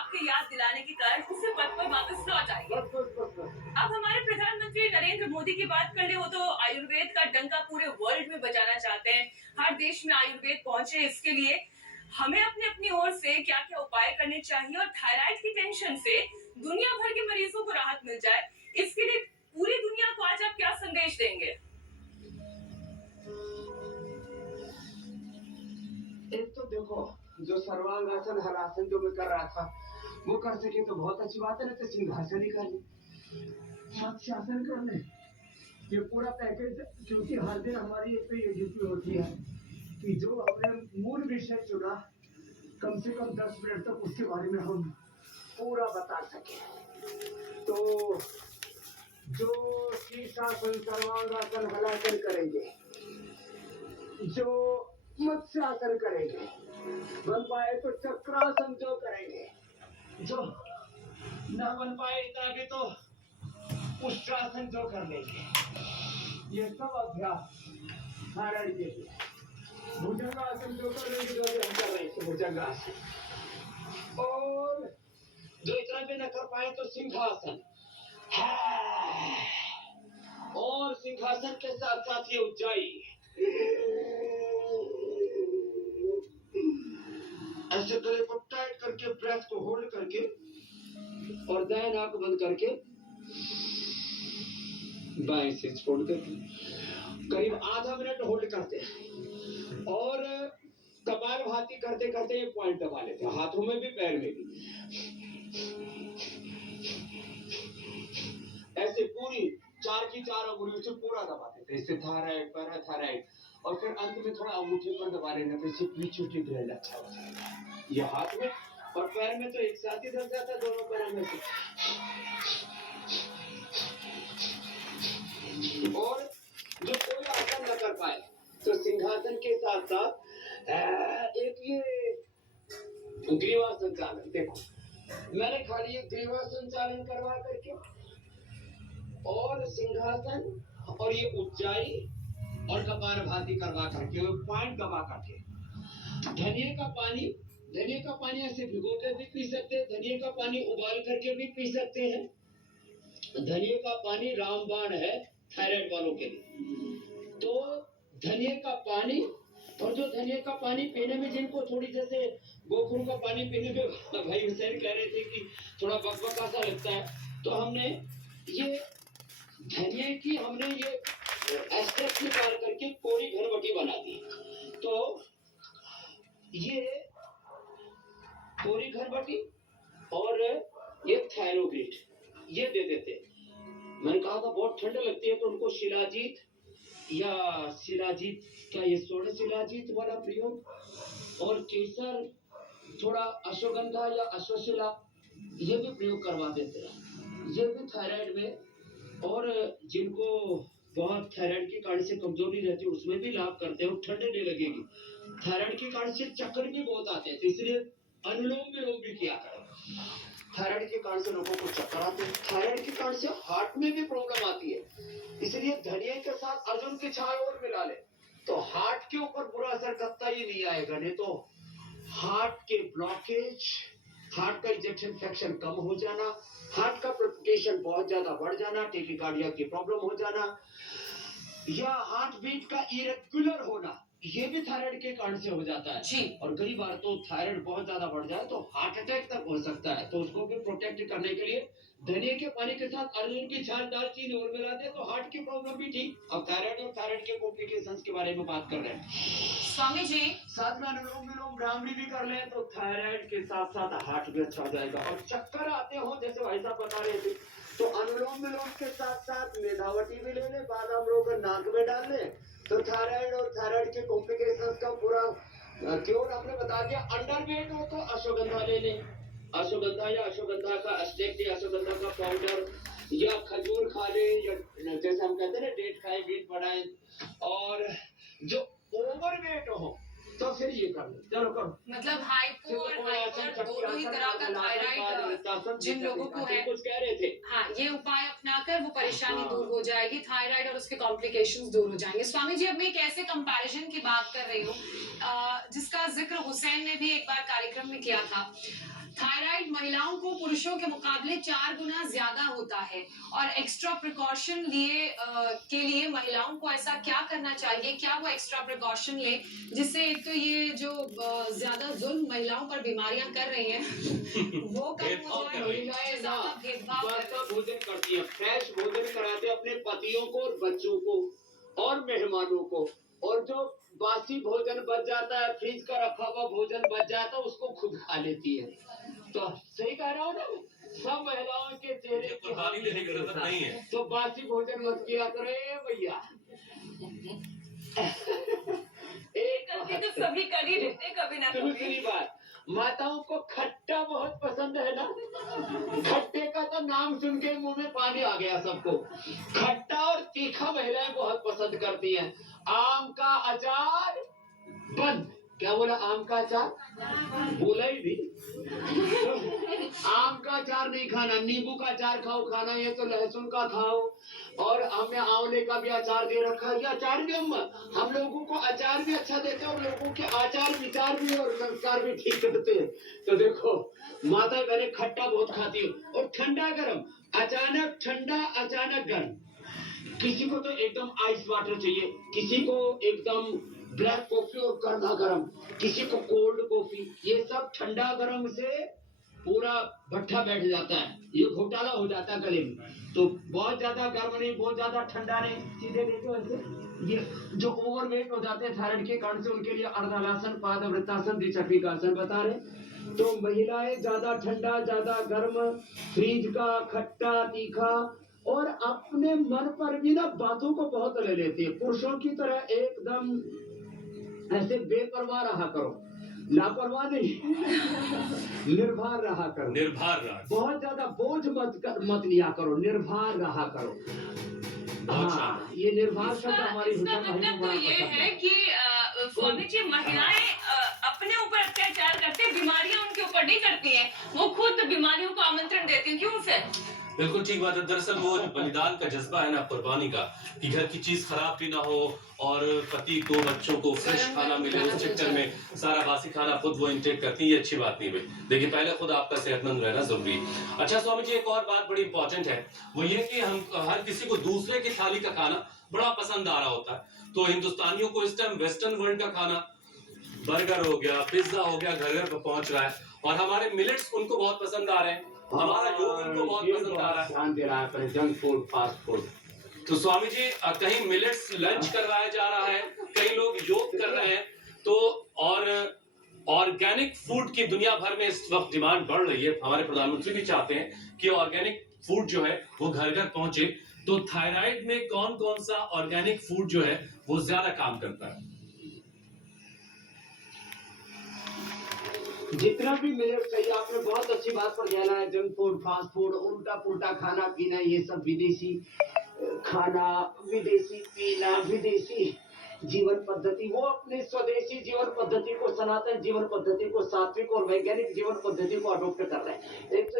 आपके याद दिलाने के कारण उसी पद पर वापस लौट आई। अब हमारे प्रधानमंत्री नरेंद्र मोदी की बात कर ले, वो तो आयुर्वेद का डंका पूरे वर्ल्ड में बजाना चाहते हैं। हर देश में आयुर्वेद पहुंचे, इसके लिए हमें अपने अपनी ओर से क्या क्या उपाय करने चाहिए और थायराइड की टेंशन से दुनिया भर के मरीजों को राहत मिल जाए, इसके लिए पूरी दुनिया को आज आप क्या संदेश देंगे? एक तो देखो, जो सर्वांगासन हलासन जो मैं कर रहा था वो कर सके तो बहुत अच्छी बात है, नहीं तो सिंहासन ही कर ले, मत्स्यासन कर ले, ये पूरा पैकेज। क्योंकि हर दिन हमारी एक तो ये ड्यूटी होती है कि जो हमने मूल विषय चुना कम से कम 10 मिनट तक उसके बारे में हम पूरा बता सके। तो जो शीर्षासन सर्वांगासन हलासन करेंगे, जो मत्स्यासन करेंगे, बन पाए तो चक्रासन जो करेंगे, जो न बन पाए इतना तो उष्ट्रासन जो कर लेंगे, ये सब अभ्यास थायराइड के लिए। भुजंगासन जो कर लेंगे, जो हम कर रहे हैं भुजंगासन, और जो इतना भी न कर पाए तो सिंहासन, और सिंहासन के साथ साथ ये उज्जाई, ऐसे गले को टाइट करके ब्रेथ को होल्ड करके और दाएं नाक बंद करके बाएं से छोड़ करके करीब आधा मिनट होल्ड करते हैं, और कपालभाति करते करते ये पॉइंट दबा लेते हैं, हाथों में भी पैर में भी, ऐसे पूरी 4 की 4 अंगुलियों से पूरा दबा देते हैं। इससे थायराइड, पैराथायराइड, और फिर अंत में थोड़ा अंगूठे पर दबा लेना, तो इससे पीछे ग्लैंड अच्छा हो जाएगा। ये हाथ में और पैर में तो एक साथ ही दब जाता है, दोनों पैरों में से। और जो कोई आसन न कर पाए तो सिंहासन के साथ साथ एक ये ग्रीवा संचालन, देखो मैंने खाली एक ग्रीवा संचालन करवा करके और सिंहासन और ये उज्जाई और कपालभाति करवा करके पॉइंट दबा करके, धनिया का पानी ऐसे भिगो कर भी पी सकते हैं, धनिया का पानी उबाल करके भी पी सकते हैं। धनिया का पानी रामबाण है थायराइड वालों के लिए। तो धनिया का पानी, और जो धनिया का पानी पीने में जिनको थोड़ी, जैसे गोखरू का पानी पीने में भाई हुसैन कह रहे थे कि थोड़ा बकबका सा लगता है, तो हमने ये धनिया की ये एक्सट्रैक्ट निकाल करके कोरी घरवटी बना दी। तो ये कोरी घरवटी और ये थायरोग्रिड ये दे देते। मैंने कहा था बहुत ठंड लगती है, तो उनको शिलाजीत या शिलाजीत का ये स्वर्ण शिलाजीत वाला प्रयोग, और केसर, थोड़ा अश्वगंधा या अश्वशिला ये भी प्रयोग करवा देते हैं। ये भी थायराइड में, और जिनको बहुत थायराइड के कारण से कमजोरी रहती है उसमें भी लाभ करते हैं, और ठंड नहीं लगेगी। थायराइड के कारण से चक्कर भी बहुत आते हैं, तो इसलिए अनुलोम विलोम भी किया करें। थायराइड के कारण से लोगों को चक्कर आते हैं, थायराइड के कारण से हार्ट में भी प्रॉब्लम आती है, इसलिए धनिया के साथ अर्जुन की छाल और मिला ले तो हार्ट के ऊपर बुरा असर करता ही नहीं आएगा। नहीं तो हार्ट के ब्लॉकेज, हार्ट का इजेक्शन फ्रैक्शन कम हो जाना, हार्ट का प्लपिटेशन बहुत ज्यादा बढ़ जाना, टेकिकार्डिया की प्रॉब्लम हो जाना, या हार्ट बीट का इरेगुलर होना, ये भी थायराइड के कारण से हो जाता है जी। और कई बार तो थायराइड बहुत ज्यादा बढ़ जाए तो हार्ट अटैक तक हो सकता है। तो उसको भी प्रोटेक्ट करने के लिए धनिया के पानी के साथ अर्जुन की छाल, दालचीनी और मिला दे तो हार्ट की प्रॉब्लम भी ठीक। अब थायराइड और थायराइड के कॉम्प्लिकेशंस के बारे में बात कर रहे हैं स्वामी जी। साथ में अनुलोम विलोम भ्रामरी भी कर ले तो थायराइड के साथ साथ हार्ट भी अच्छा हो जाएगा। और चक्कर आते हो जैसे भाई साहब बता रहे थे, तो अनुलोम विलोम के साथ साथ मेधावटी भी ले ले, बादाम रोग नाक में डाल ले, तो थायराइड और थायराइड के कॉम्प्लिकेशंस का पूरा क्योर हमने बता दिया। अंडरवेट हो तो अश्वगंधा ले ले, अश्वगंधा या अश्वगंधा का एक्सट्रैक्ट या अश्वगंधा का पाउडर, या खजूर खा ले, या जैसे हम कहते हैं ना डेट खाए वेट बढ़ाए। और जो ओवरवेट हो तो फिर ये कर लो, चलो करो। मतलब हाइपो और हाइपर दोनों ही तरह का थायराइड जिन लोगों को है, कुछ कह रहे थे, हाँ, ये उपाय अपनाकर वो परेशानी दूर हो जाएगी, थायराइड और उसके कॉम्प्लिकेशंस दूर हो जाएंगे। स्वामी जी, अब मैं एक ऐसे कंपैरिजन की बात कर रही हूँ जिसका जिक्र हुसैन ने भी एक बार कार्यक्रम में किया था। थायराइड महिलाओं को पुरुषों के मुकाबले 4 गुना ज्यादा होता है और एक्स्ट्रा प्रिकॉशन के लिए महिलाओं को ऐसा क्या करना चाहिए, क्या वो एक्स्ट्रा प्रिकॉशन ले जिससे एक तो ये जो ज्यादा जुल्म महिलाओं पर बीमारियां कर रही हैं वो कम हो जाए, महिलाएं ना ज्यादा भेदभाव कर रही हैं। स्वस्थ भोजन करती है, फ्रेश भोजन कराते अपने पतियों को और बच्चों को और मेहमानों को, और जो बासी भोजन बच जाता है, फ्रिज का रखा हुआ भोजन बच जाता है, उसको खुद खा लेती है। तो सही कह रहा हूँ ना, सब महिलाओं के चेहरे की कुर्बानी देने की जरूरत नहीं है। तो बासी भोजन मत किया करो भैया। गलती तो सभी कर ही लेते हैं, कभी ना दूसरी कभी। बात, माताओं को खट्टा बहुत पसंद है ना। खट्टे का तो नाम सुन के मुंह में पानी आ गया सबको। खट्टा और तीखा महिलाएं बहुत पसंद करती हैं। आम का अचार बंद। क्या बोला? आम का अचार बोला ही नहीं। आम का अचार नहीं खाना, नींबू का अचार खाओ, खाना ये तो लहसुन का खाओ। और हमने आंवले का भी अचार दे रखा है। ये अचार भी हम लोगों को अचार भी अच्छा देते हैं और लोगों के आचार विचार भी और संस्कार भी ठीक करते हैं। तो देखो, माता बहने खट्टा बहुत खाती है और ठंडा गर्म, अचानक ठंडा अचानक गर्म। किसी को तो एकदम आइस वाटर चाहिए, किसी को एकदम ब्लैक कॉफी और गर्मा गर्म, किसी को कोल्ड कॉफी। ये सब ठंडा गर्म से पूरा भट्ठा बैठ जाता है, ये घोटाला हो जाता है गले में। तो बहुत ज्यादा गर्म नहीं, बहुत ज्यादा ठंडा नहीं, सीधे देखो ऐसे। ये जो ओवरवेट हो जाते हैं थायराइड के कारण से, उनके लिए अर्धालासन, पादवृत्तासन, द्विचक्रिकासन बता रहे। तो महिलाएं ज्यादा ठंडा ज्यादा गर्म, फ्रिज का खट्टा तीखा और अपने मन पर भी ना बातों को बहुत ले लेती है। पुरुषों की तरह एकदम ऐसे बेपरवाह रहा करो, लापरवाह नहीं, निर्भर रहा करो। निर्भर रहा। बहुत ज्यादा बोझ मत लिया करो, निर्भर रहा करो। हाँ, ये निर्भर शब्द हमारी इसका भाषा में मतलब तो बड़ा ये पसंद है कि स्वामी जी, महिलाएं अपने ऊपर अत्याचार करते हैं, बीमारियां उनके ऊपर नहीं करती हैं, वो खुद बीमारियों को आमंत्रण देती हैं। क्यों सर? बिल्कुल ठीक बात है। दरअसल वो बलिदान का जज्बा है ना, कुर्बानी का, कि घर की चीज खराब भी ना हो और पति को बच्चों को फ्रेश खाना मिले, उस चक्कर में सारा बासी खाना खुद वो इंटेक करती है। ये अच्छी बात नहीं भाई। देखिए, पहले खुद आपका सेहतमंद रहना जरूरी है। अच्छा स्वामी जी, एक और बात बड़ी इंपॉर्टेंट है, वो ये कि हम हर किसी को दूसरे की थाली का खाना बड़ा पसंद आ रहा होता है। तो हिंदुस्तानियों को इस टाइम वेस्टर्न वर्ल्ड का खाना, बर्गर हो गया, पिज्जा हो गया, घर घर पहुंच रहा है और हमारे मिलेट्स उनको बहुत पसंद आ रहे हैं, हमारा योग उनको बहुत पसंद आ रहा है। ध्यान दे रहा है जंक फूड, फास्ट फूड। तो स्वामी जी, कहीं मिलेट्स लंच करवाया जा रहा है, कई लोग योग कर रहे हैं। तो और ऑर्गेनिक फूड की दुनिया भर में इस वक्त डिमांड बढ़ रही है। हमारे प्रधानमंत्री भी चाहते हैं कि ऑर्गेनिक फूड जो है वो घर घर पहुंचे। तो थायराइड में कौन कौन सा ऑर्गेनिक फूड जो है वो ज्यादा काम करता है? जितना भी मेरे सही, आपने बहुत अच्छी बात पर ध्यान है। जंक फूड, फास्ट फूड, उल्टा पुल्टा खाना पीना, ये सब विदेशी खाना, विदेशी पीना, विदेशी जीवन पद्धति, वो अपने स्वदेशी जीवन पद्धति को, सनातन जीवन पद्धति को, सात्विक और वैज्ञानिक जीवन पद्धति को अडॉप्ट कर रहे हैं। एक तो